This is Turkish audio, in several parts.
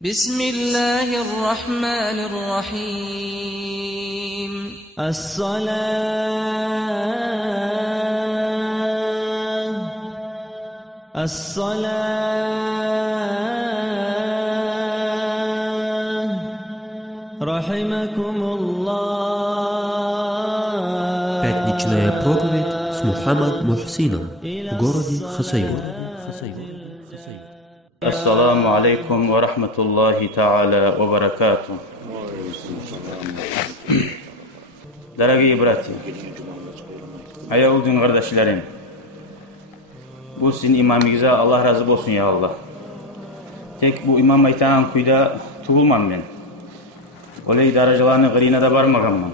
بسم الله الرحمن الرحيم الصلاة رحمكم الله. Пятничная проповедь с Мухаммад Мухсином в городе Хасаюн. Ассаламу алейкум ва рахматуллахи та'аля ва баракату. Дорогие братья, аяудин кардашларым, бул сиздин имамыңызга Аллах разы болсун, я Аллах. Тек бул имам айтаган күйдө тугулман мен. Олей даражаларны кырыйна бармаганмын.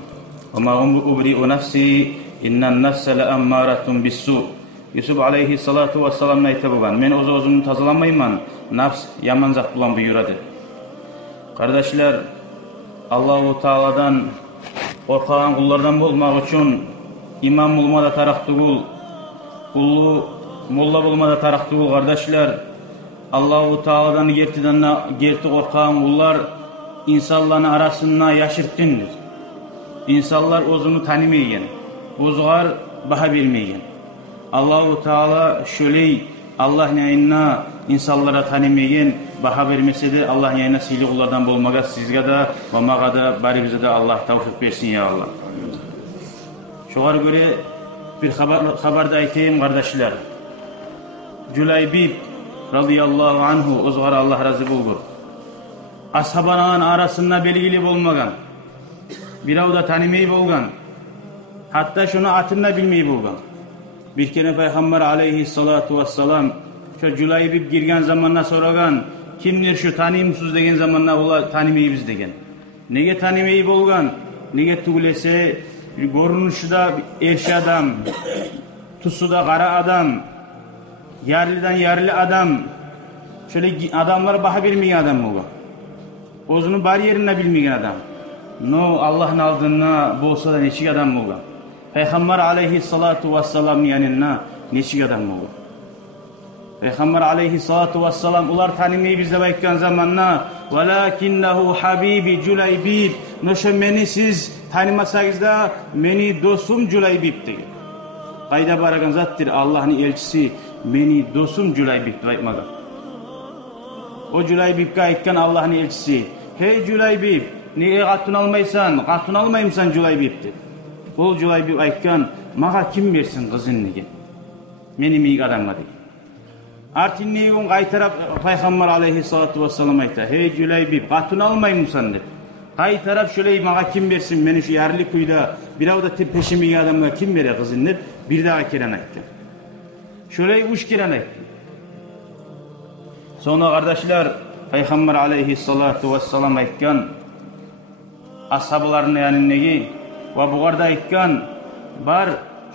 Омагым убри нафси иннан нафса ла аммаратун биссу. Yusuf aleyhissalatu vesselam'ın ayta bulgan. Men özümü tazalanmayman. Nafs yaman zat bulan buyuradı. Kardeşler, Allahu Teala'dan korkan kullardan bulmak için imam bulmada tarak tugul, kullu mulla bulmada tarak tugul kardeşler. Allahu Teala'dan gerti korkan kullar insanların arasında yaşırttındır. İnsanlar özünü tanımayın, bozgar baha bilmeyin. Allahu Teala şöyle Allah neyine insanlara tanımayın, baha vermese de Allah neyine sihirli kullardan bulmağa sizge de ve mağa da bari bize de Allah tevfik versin ya Allah. Şoğara göre bir haberda aytayım kardeşler. Cüleybib radıyallahu anhu ozgar Allah razı bulgur. Ashabanın arasında belgili bulmagan, birav da tanımayı bulgan, hatta şunu atında bilmeyi bulgan. Bir kere Peygamber aleyhissalatu vesselam şu Cüleybib girgen zamanına soragan, kimdir şu tanıyımsız degen zamanına ola tanımayız degen. Nege tanımayı bolgan, nege tugulese görünüşü da erşi adam, tusu da kara adam, yerliden yerli adam, şöyle adamlar baha bilmeyen adam olga. Ozunu bariyerine bilmeyen adam. No Allah'ın aldığına bolsa da neçik adam olga. Peygamber aleyhissalatu vesselam yanına neçik adam olur. Peygamber aleyhissalatu vesselam ular tanımayı bizde baykan zamanla velakinnehu habibi Cüleybib. Noşa meni siz tanımasanız da meni dostum Cüleybib dedi. Kayda baragan zattır Allah'ın elçisi meni dostum Cüleybib deymagan. O Cüleybib'e aytkan Allah'ın elçisi. Hey Cüleybib, niye katun almaysan? Katun almayımsan Cüleybib dedi. Ol Cüleybib aytkan, mağa kim versin kızın nege? Meni miyik adamga deydi. Artin neyin qaytarap Peygamber aleyhissalatu vesselam ayta. Hey Cüleybib, katun almayımsan dedi. Qaytarap şöyle mağa kim versin? Meni şu yerli kuyda bir avda peşimiyik adamga kim vere kızın dedi. Bir daha kiren aytkan. Şöyle uç kiren aytkan. Sonra kardeşler, Peygamber aleyhissalatu vesselam aytkan, ashablarına yani negi? Ve bu arada aytkan var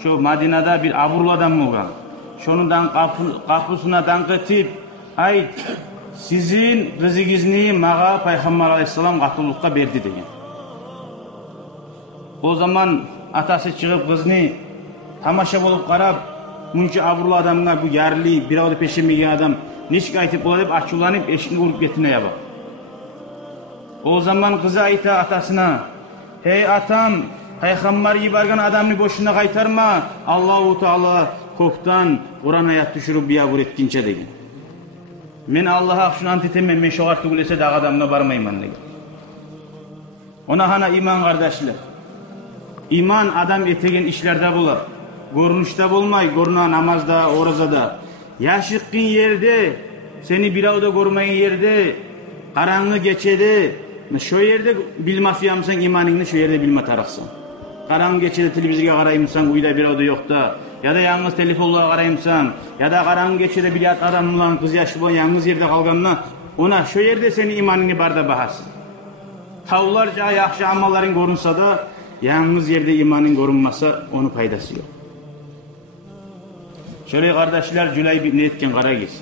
şu Madina'da bir aburlu adam olgan. Şonundan kapısına danketip ayt sizin kızınızı mağa Peygamber aleyhisselam katılıkka berdi degen. O zaman atası çıkıp kızını tamaşa bulup karab munca aburlu adamına bu yerli bir avda peşemegen adam neşik aytıp olayıp açulanıp eşini vurup getine yaba. O zaman kızı ayta atasına hey atam Peygamber yibargan adamını boşuna kaytarma. Allahu Teala koktan Kur'an ayat düşürüp biya etkince degen. Men Allah'a şunu antitemem, men şoğar tugulese de adamına barmayman degen. Ona hana iman kardeşler. İman adam etegen işlerde bular. Görünüşte bulmay, görünen namazda, orazada. Yaşıkkın yerde, seni bir avda görmeyin yerde, karanlığı geçede, şu yerde bilmafiyamsan imanını şu yerde bilme taraksan. Karan geçede televizyona karayımsan uyda bir avda yok da ya da yalnız telefonla karayımsan ya da karan geçede bilyat adamla kız yaşlı olan yalnız yerde kalganına ona şu yerde senin imanını barda bahasın. Tavlarca yaxşı amalların görünse da yalnız yerde imanın görünmasa onun faydası yok. Şöyle kardeşler Cüleybib ne etken karagiz.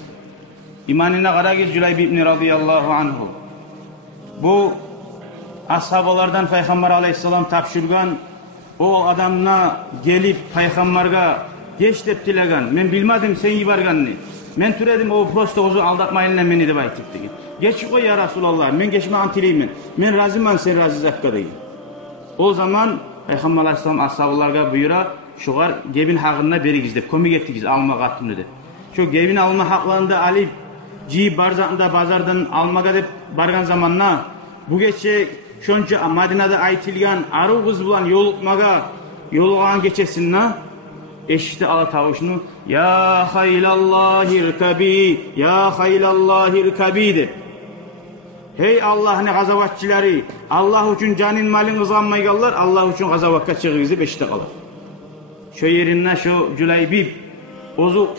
İmanına karagiz Cüleybib radıyallahu anhu. Bu ashabalardan Peygamber aleyhisselam tapşırgan o adamına gelip Peygamber'e geç dep dilegan. Men bilmedim sen yibarganını. Men türedim o prosto ozu aldatmayınla meni de baytık degen. Geçip koy ya Resulallah, men geçme antileyim. Men razıyman, sen razı zakka degen. O zaman Peygamber Aleyhisselam ashablarga buyura, şugar gebin haqına berigizdir, kömük ettigiz alma qatını deb. Şu gebin alma haqlarında alip jiyip barzanda bazardan almaga deb bargan zamanna bu geçe şonça Madinada aytilgan arı kız bilan yolğan geçesinna eşiti ala tavuşunu ya haylallahir kabi ya haylallahir kabi deb. Hey Allah'ın gazavatçıları, Allah için canın malın kızanmay kallar, Allah için gazavatka çıkıyız deb eşite kalır. Şu yerine şu Cüleybib ozu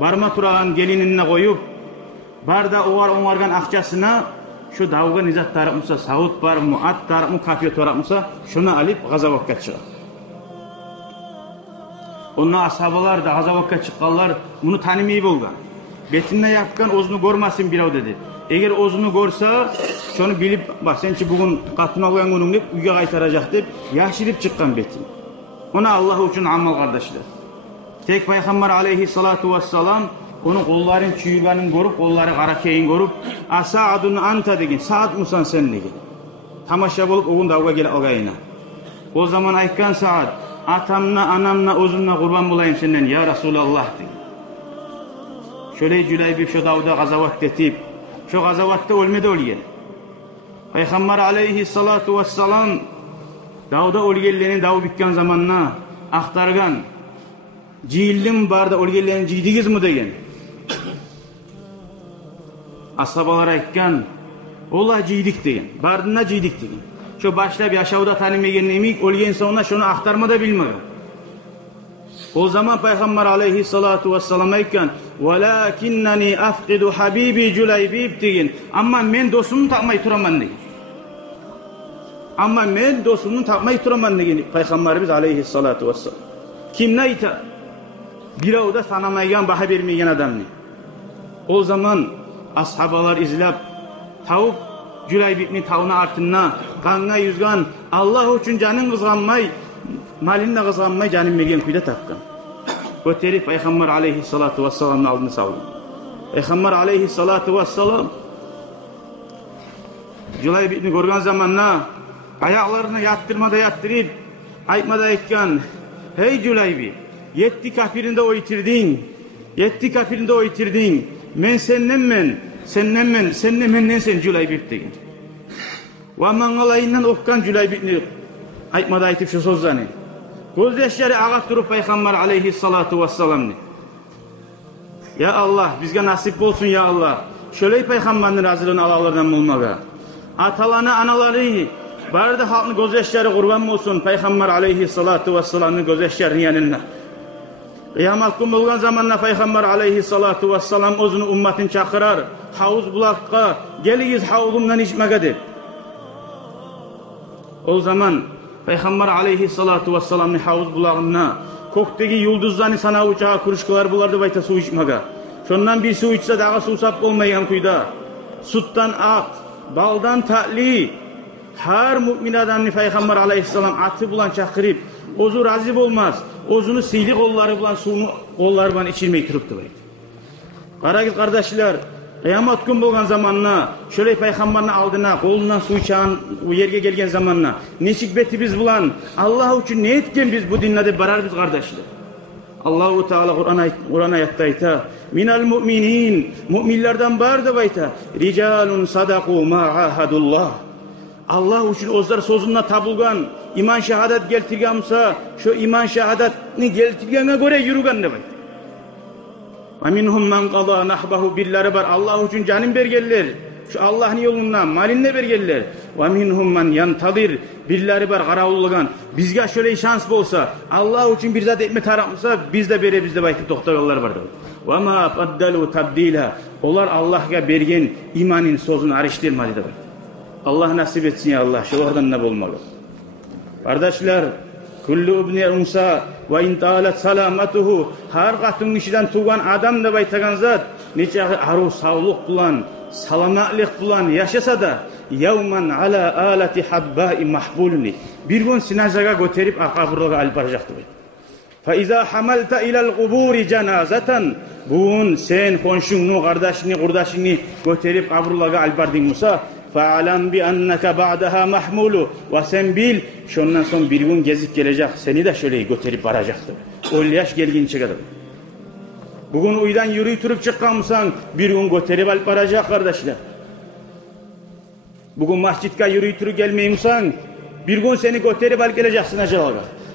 barma turağın gelinine koyup barda oğargan akçasına şu davga nizat tarıkmısa, Saud bar mı, at tarıkmı, kafiye tarıkmısa şunu alıp gazavatka çıkar. Onlar ashabalar da gazavatka çıkkallar, bunu tanımayı bolgan. Betinde yapkan ozunu görmesin birav dedi. Eğer ozunu görse, şunu bilip, bak sençi bugün katına koyan günün deyip, uyga kaytaracak deyip, yaşirip çıkkan betin. Ona Allah için amal kardeşler. Tek Peygamber aleyhissalatu vesselam, onun kolların çüyüganın görüp, kolları karakeyin görüp, Sa'dun anta degin, Sa'd musan sen degin. Tamaşa bulup, oğun davga gel algayına. O zaman aytkan Sa'd, atamna, anamna, ozumna kurban bulayım senden, ya Resulallah degin. Şöyle Cüleybib şu davda gazavat detip, şu gazavatta ölmedi olgen. Peygamber aleyhissalatu vesselam davda olgenlerini dav bitken zamanna aktargan cihillim barda olgenlerini ciydigiz mi degen. Ashabalar aytkan ola ciydik degen, bardına ciydik degen. Şu başlap yaşavda tanımayan emik olgen sonra şunu aktarma da bilmiyor. O zaman Peygamber aleyhissalatu vesselam aytkan "Velakinnani afqidu habibi Cüleybib" degen. Amma men dostumu tapmay turaman degen. Amma men dostumu tapmay turaman degen Peygamberimiz aleyhissalatu vesselam. Kim ne ayta? Birovda sanamaygan, baha bermeyen adamni. O zaman ashabalar izlab tavuk Cüleybib'nin tavına artına kanına yüzgan Allah için canın kızganmay malinle kızganmay canın vergen kuyda tapkan. Göterip Peygamber aleyhissalatu vesselam'ın aldığını savdı. Peygamber aleyhissalatu vesselam Cüleybib'ni görgen zamanla ayaklarını yattırıp aytmada aytkan hey Cüleybib, yetti kafirinde o itirdin. Men senden menden sen Cüleybib degin. Ve mangalayından okkan Cüleybib'ni aytmada aytıp şu sözlerini. Göz yaşları ağat durup Peygamber aleyhissalatu vesselam'ni. Ya Allah, bizge nasip olsun ya Allah. Şöyle Peygamber'in razılığını alalardan bulmağa. Atalarına, anaları, bari de halkın göz yaşları kurban olsun Peygamber aleyhissalatu vesselam'ın göz yaşlarının yanına. Kıyamet günü olgan zamanla Peygamber aleyhissalatu vesselam özünü ümmetin çakırar. Havuz bulakka, geliyiz havuzumdan içmege der. O zaman Peygamber aleyhissalatu vesselam'ın havuz bulağına koktaki yıldızlarını sana uçağa kuruşkular bulardı bayta su içmege. Şondan bir su içse daha su sap olmayan kuyda. Suttan ak, baldan tatlı. Her mümin adamını Peygamber aleyhissalam atı bulan çakırıp ozu razı olmaz. Ozunu sihli kolları bulan suyunu kolları bulan içirmeyi turuptu bayta. Karagil kardeşler, kıyamet gün bolgan zamanna şöyle Peygamber'in aldına kolundan su içen o yerge gelgen zamanna neçik beti biz bulan Allah için ne etken biz bu dinlede barar biz kardeşler. Allahu Teala Kur'an ayette ayta minal mu'minin müminlerden bar da bayta ricalun sadaku ma ahadullah. Allah için ozlar sözünde tabulgan iman şehadet geltirgansa şu iman şehadetini geltirgene göre yürügen de bayta. Aminhum men qada nahbahu billari bar Allah için canın bergeller. Şu Allah'ın yolundan malinle bergeller. Ve minhum men yantadir billari bar qaravulgan. Bizge şöyle şans bolsa Allah için bir zat etme tarafmasa biz de bere bizde baytı toxta yollar var. Ve ma faddalu tabdila. Onlar Allah'a bergen imanın sözünü arıştırmadı da. Allah nasip etsin ya Allah. Şu oradan ne bolmalı. Kardeşler, kullu ibni unsa ve intalat salamatuhu har qatın kişiden tuğan adam da baytagan zat neçe aru sağlık bulan salamatlık bulan yaşasa da yevman ala alati habbai mahbuluni bir gün sinajaga göterip akaburluğa alip baracaktı. فَاِذَا حَمَلْتَ اِلَى الْقُبُورِ جَنَازَةً Bugün sen konşunu, kardeşini, kurdaşını götürüp kaburlaga albardın Musa. فَعَلَمْ بِأَنَّكَ بَعْدَهَا مَحْمُولُ Ve sen bil, şundan sonra bir gün gezip gelecek, seni de şöyle götürüp varacaktır. O yaş gelgince kadar. Bugün uydan yürüyüp durup çıkkanmışsan, bir gün götürüp alıp varacak kardeşler. Bugün masjidka yürüyüp durup gelmeyimsen, bir gün seni götürüp alıp geleceksin acaba.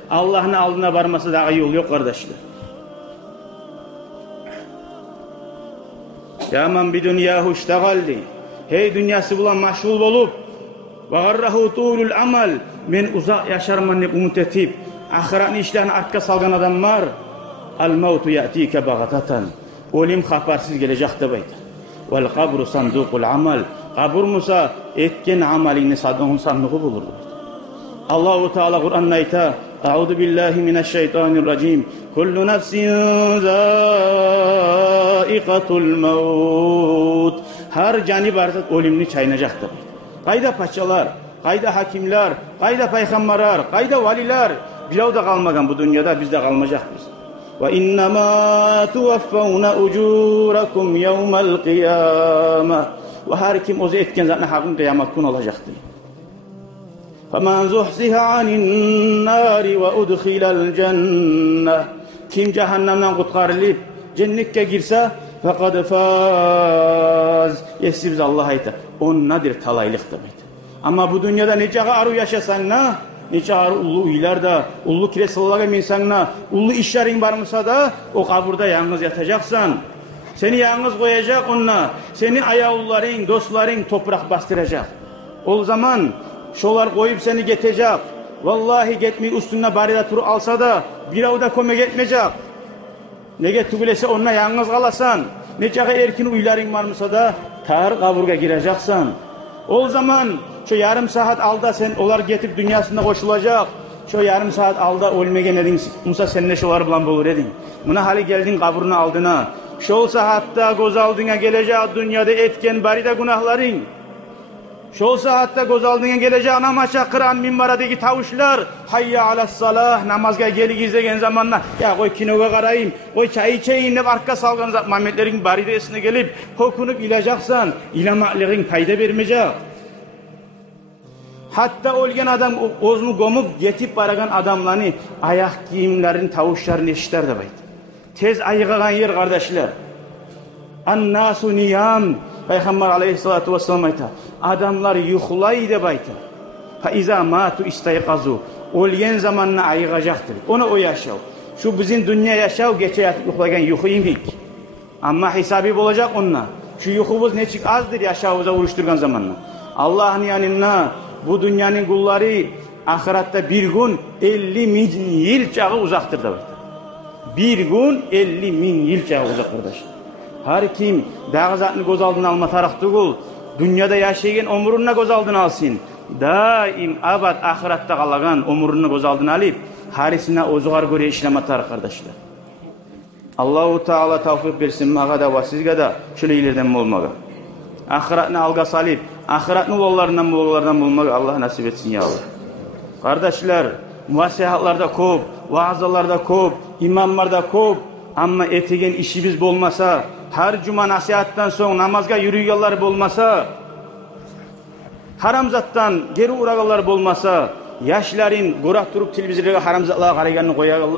Allah'ın aldığına varması daha yol yok kardeşler. Ya man bir dünyahu iştegaldi. Hey dünyası bulan maşgul olup ve garrahu tulul amal men uzak yaşarman ne umut etip ahiretini işlerini arka salgan adam var. Al mautu ya'tike bagatatan. Ölüm habersiz gelecek de bayda. Vel kabru sandukul amal. Kabur Musa etken amalini sadığın sandığı bulurdu. Allahu Teala Kur'an'da ayta Euzu billahi mineşşeytanirracim. Kullu nefsin zâikatul maut. Her canı varsa ölümünü çayınacaktır. Kayda paçalar, kayda hakimler, kayda peygamberler, kayda valiler. Bilav da kalmagan bu dünyada biz de kalmayacağız. Ve innema tuvaffawna ucurakum yevmel kıyame. Ve her kim ozu etken zaten hakkın kıyamet gün olacaktır. فَمَنْ زُحْزِهَ عَنِ النَّارِ وَاُدْخِلَ الْجَنَّةِ Kim cehennemden kurtarılıp cennete girse fakat faz. Yesi biz Allah'a ayta. On nadir talaylık demek. Ama bu dünyada nece aru yaşasan na, nece aru ulu uylarda, ulu kiresallara minsan na, ulu işlerin varmışsa da o kaburda yalnız yatacaksan. Seni yalnız koyacak onunla. Seni ayağulların, dostların toprak bastıracak. O zaman şolar koyup seni getecek. Vallahi getmeyi üstüne barida turu alsa da bir avda kome getmeyecek. Ne getugulese onunla yalnız kalasan. Ne çağı erkin uyların varmışsa da tar kaburga gireceksen. O zaman şu yarım saat alda sen olar getip dünyasında koşulacak. Şu yarım saat alda ölmegen edin. Musa seninle şolar bulan bulur edin. Buna hali geldin kaburunu aldığına. Şol saatte göz aldığına gelecek dünyada etken barida günahların. Şol saatte göz aldığına gelecek namaz çakıran minbaradaki tavuşlar hayya alassalah namazga geli gizlegen zamanla ya koy kinoga karayım koy çay içeyim hep arka salgan Muhammedlerin baridesine gelip okunup ilacaksan ilamakların fayda vermeyecek. Hatta olgen adam ozmu gomup getip baragan adamlarını ayak giyimlerin tavuşlarını eşitler de baydı. Tez ayıgagan yer kardeşler. An-nasu niyam Peygamber aleyhissalatu vesselam ayta. Adamlar yuhlaydı bayta. Fa iza matu istayqazu. Olgen zamanına ayıgacaktır. Onu o yaşav. Şu bizim dünya yaşav geçe yatıp yuhlagan yuhuyimik. Ama hesabı olacak onunla. Şu yuhumuz neçik azdır yaşavıza vuruşturgan zamanla. Allah'ın yanına bu dünyanın kulları ahirette bir gün 50.000 yıl çağı uzaktır da bayta. Bir gün 50.000 yıl çağı uzak kardeşler. Her kim dağı zatını göz aldığını alma taraktı kul. Dünyada yaşayan ömrününe göz aldığını alsın. Daim abad ahirette kalagan ömrününe göz aldığını alıp harisine ozuğar göre işleme tarık kardeşler. Allahu Teala tavfik versin mağada ve sizge de şöyle ilerden mi olmalı. Ahiretini alga salip, ahiretini yollarından bulmalı Allah nasip etsin ya Allah. Kardeşler, nasihatlarda kop, vaazalarda kop, imamlarda kop. Ama etigen işimiz olmasa, her cuma nasihattan sonra namazga yürüyüyorlar olmasa, haramzattan geri uğrağalar olmasa, yaşların kurak durup televizörlere haramzatlığa karayganını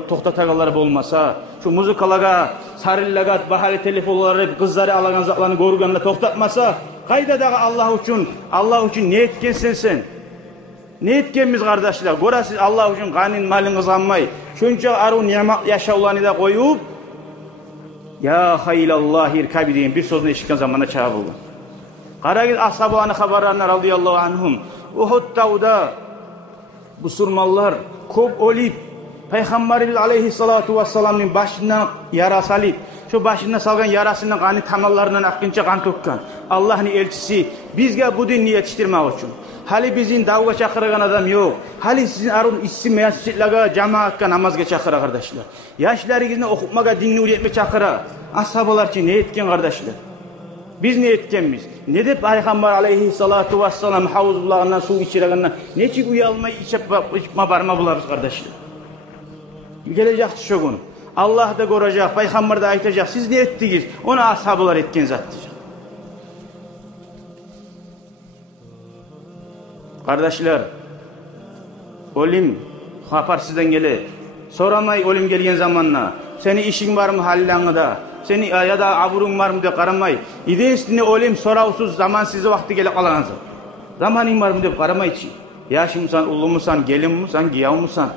toxtatağalar olmasa, şu muzikalaga, sarıllagat, bahari telefonları, kızları alagan zatlarını görüganla toxtatmasa, kayda dağı Allah için ne etkensin sen? Ne etkenmiz kardeşler? Görəsiz Allah için kanın malın kızanmay. Şunca arı nimet yaşaularını da koyup, ya haylallah irkabi deyin bir sözünü eşitken zamanında çağı buldu. Karagil ashablarını haberlerine radıyallahu anhum. Uhud dağda bu surmallar kop olip Peygamberimiz aleyhissalatu vesselam'ın başına yara salip şu başına salgan yarasının kanı tamallarından akınca kan tökkan. Allah'ın elçisi bizge bu dinni yetiştirmek için. Hali bizim davga çakıran adam yok. Hali sizin arun isim mescitlaga cemaatga namazga çakıra kardeşler. Yaşlarınızı okutmaga dinni öğretme çakıra. Ashabalar için ne etken kardeşler? Biz ne etkenmiz? Ne de Peygamber aleyhissalatu vesselam havuzlarından su içireğinden ne çik uyalmayı içip barma bularız kardeşler. gelecek şu gün. Allah da görecek, Peygamber de aytacak. Siz ne ettiniz? Onu ashablar etken zat diyecek. Kardeşler, olim hapar sizden gele. Soramay olim gelgen zamanla. Seni işin var mı hallangıda? Seni ya da aburun var mı de karamay. İdesini olim soravsuz zaman sizi vakti gele kalanız. Zamanin var mı de karamay için. Yaşımsan, ulumusan, gelin musan, giyav musan?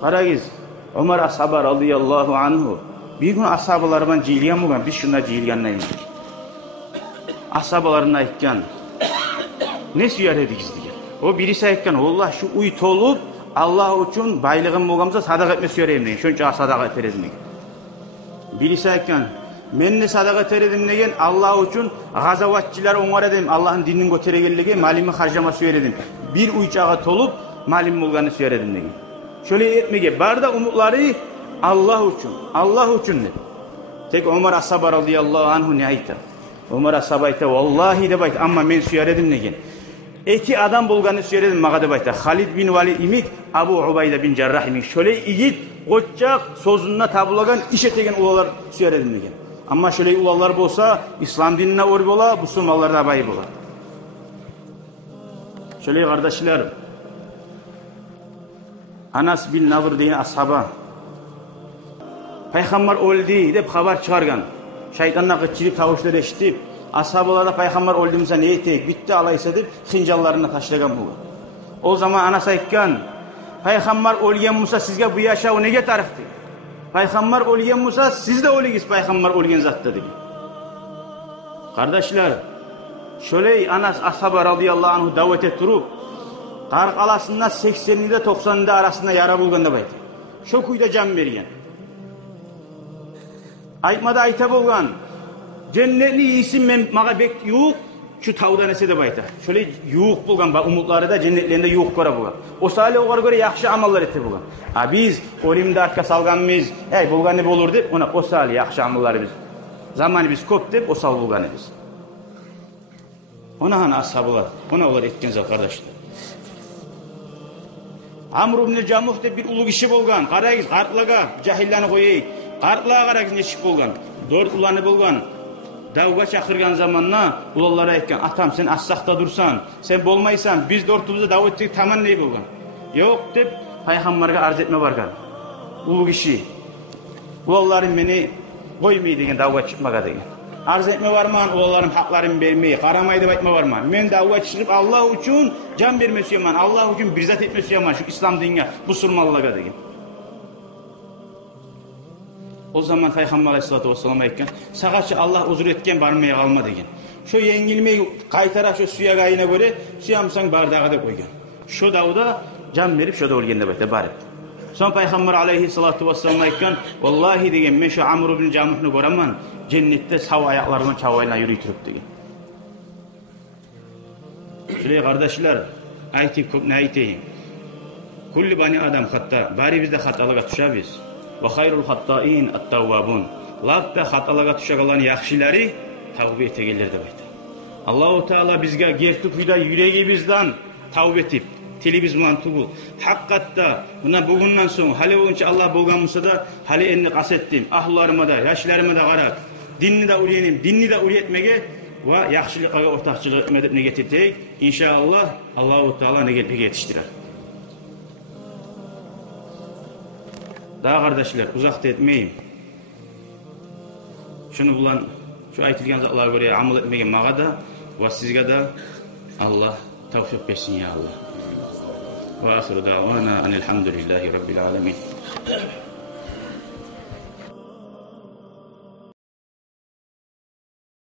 Karagiz, Ömer ashaba radıyallahu anhu. Bir gün ashabalarından ciliyan mı? Biz şuna ciliyanlayız. Ashabalarına aytkan. Ne süyer edikiz diye. O birisi aytkan, Allah şu uyut olup Allah için baylığım bolgamsa sadaka etme süyereyim deyin. Şunca sadaka eteredim deyin. Birisi aytkan, men de sadaka eteredim deyin. Allah için gazavatçılar oңar edim. Allah'ın dinini göteregellige malimi harcama süyeredim. Bir uyçağa tolup malim bolganı süyeredim deyin. Şöyle etmege barda umutları Allah için. Allah için de. Tek Ömer ashaba radıyallahu anhu ne aytır? Ömer ashaba aytır, vallahi de bayt, amma men süyeredim deyin. İki adam bulganı söyledim mağada bayta. Halid bin Valid imik, Abu Ubayda bin Cerrah imik. Şöyle iyit, koçak, sözünde tabulagan, iş etegen ulalar söyledim degen. Ama şöyle ulalar bolsa, İslam dinine orbi ola, Müslümanlar da bayı bola. Şöyle kardeşler, Anas bin Nadir deyen ashaba, Peygamber öldü dep haber çıkargan. Şeytanla kıçırıp tavuşlar eşitip, ashabalarda Peygamber öldüğümüzde ne ettik? Bitti alaysa deyip xinjallarına taşlagan bu. O zaman Anas aytkan, Peygamber ölgen Musa sizge bu yaşağı nege tarıftı? Peygamber ölgen Musa siz de ölegiz Peygamber ölgen zattı dedi. Kardeşler, şöyle Anas ashaba radıyallahu anhu davet ettirup, Tarık alasında 80'de 90'da arasında yara bulganda baydı. Şu kuyda can bergen. Aytmada ayta bolgan. Cennetli isim men maga bek yuq şu tavdan ese de bayta. Şöyle yuq bulgan ba umutları da cennetlerinde yuq kora bulgan. O sale oğar göre yaxşı amallar ette bulgan. Ha biz olimde akka salganmiz, ey bulgan ne bolur dep ona o sale yaxşı amallar biz. Zamanı biz köp dep o sal bulgan biz. Ona han ashablar, ona olar etken zat kardeşler. Amr ibn Camuh dep bir ulu kişi bolgan. Qarayız qartlaga jahillani koyayık. Qartlaga qarayız neçik bolgan. 4 ulanı bolgan. Davga çakırgan zamanla ulallara aytkan, atam sen assaqta dursan, sen bolmaysan, biz 4'ümüzde davet ettik taman ney bolgan. Yok dep Peygamberge arz etme bargan. Ulu kişi. Ulallarım meni koymayı degen davga çıkmaga degen. Arz etme varman, ulallarım haklarımı vermeyi, karamaydı aytma varman. Men davga çıkıp Allah için can vermesi yaman, Allah için bir zat etmesi yaman şu İslam dinine, Müslümanlığa degen. O zaman Peygamber Aleyhisselatü Vesselam aytkan, sağaçı Allah uzur etken barmaya kalma degen. Şu yengilmeyi kaytara şu suya gayına göre, suyamsan bardağa da koygan. Şu davda can verip şu da ölgende bayta barip. Son Peygamber Aleyhisselatü Vesselam aytkan, vallahi degen men şu Amr ibn Camuh'nu göreman, cennette sav ayaklarını çavayla yürütürüp degen. Şöyle kardeşler, aytip köp ne aytayım. Kulli bani adam hatta, bari bizde hatalığa düşabiz. Ve hayrul hatta'in at-tawwabun. Labda hatalığa düşagalan yaxşilari tavbe etegeller de bayta. Allahu Teala bizge gertukuyda yüreğimizden tavbe etip, tilimiz mantugul. Hakikatta buna bugünden sonra hali olunca Allah bolgan musa da hali enni kasettim. Ahlarıma da, yaşlarıma da qarak. Dinni de uliyenim, dinni de uliyetmege ve yaxşılığa ortakçılık etmedip ne getirdik. İnşallah Allahu Teala ne gelip yetiştirer. Daha kardeşler uzakta etmeyim. Şunu bulan, şu aytilgan zatlara göre amel etmegen mağa da ve sizge de Allah tevfik versin ya Allah. Ve ahiru davana enelhamdülillahi rabbil alemin.